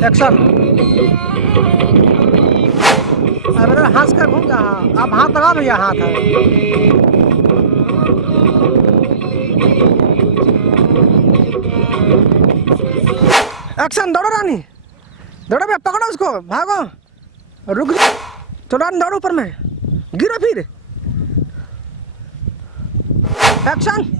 Action. अब हंस कर घूम जा। अब हाथ लगा भैया, हाथ है। एक्शन। दौड़ो रानी, दौड़ो भैया, पकड़ो उसको, भागो, रुक जाओ, चलो रानी दौड़ो ऊपर में, गिरो फिर। एक्शन।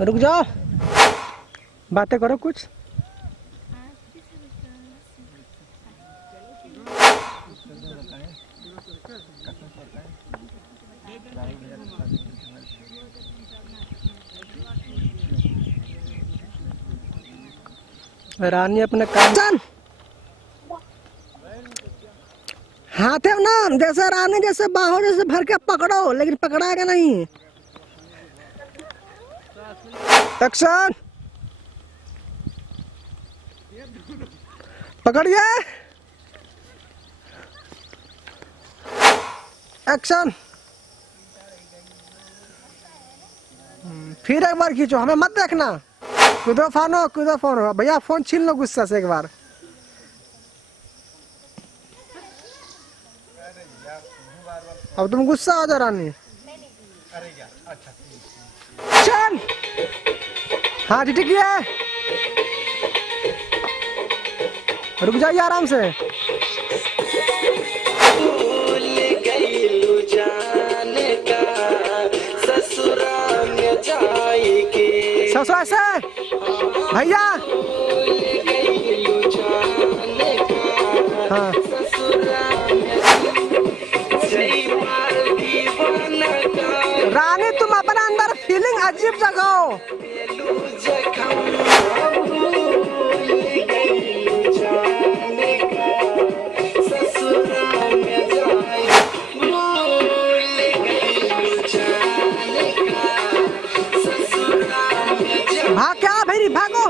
रुक जाओ, बातें करो कुछ। रानी अपने काम। हाथ है ना, जैसे रानी जैसे बाहों जैसे भर के पकड़ो, लेकिन पकड़ाएगा नहीं। एक्शन। पकड़िए। एक्शन। फिर एक बार खींचो, हमें मत देखना। कूदो फानो, कूदो फानो भैया, फोन छीन लो गुस्सा से एक बार। अब तुम गुस्सा हो जाओ रानी। चल, हाँ ठीक है, रुक जाइए आराम से। ससुर ऐसे भैया। हाँ, रानी तुम अपना अंदर फीलिंग अजीब जगाओ। भाग क्या भाई, भागो।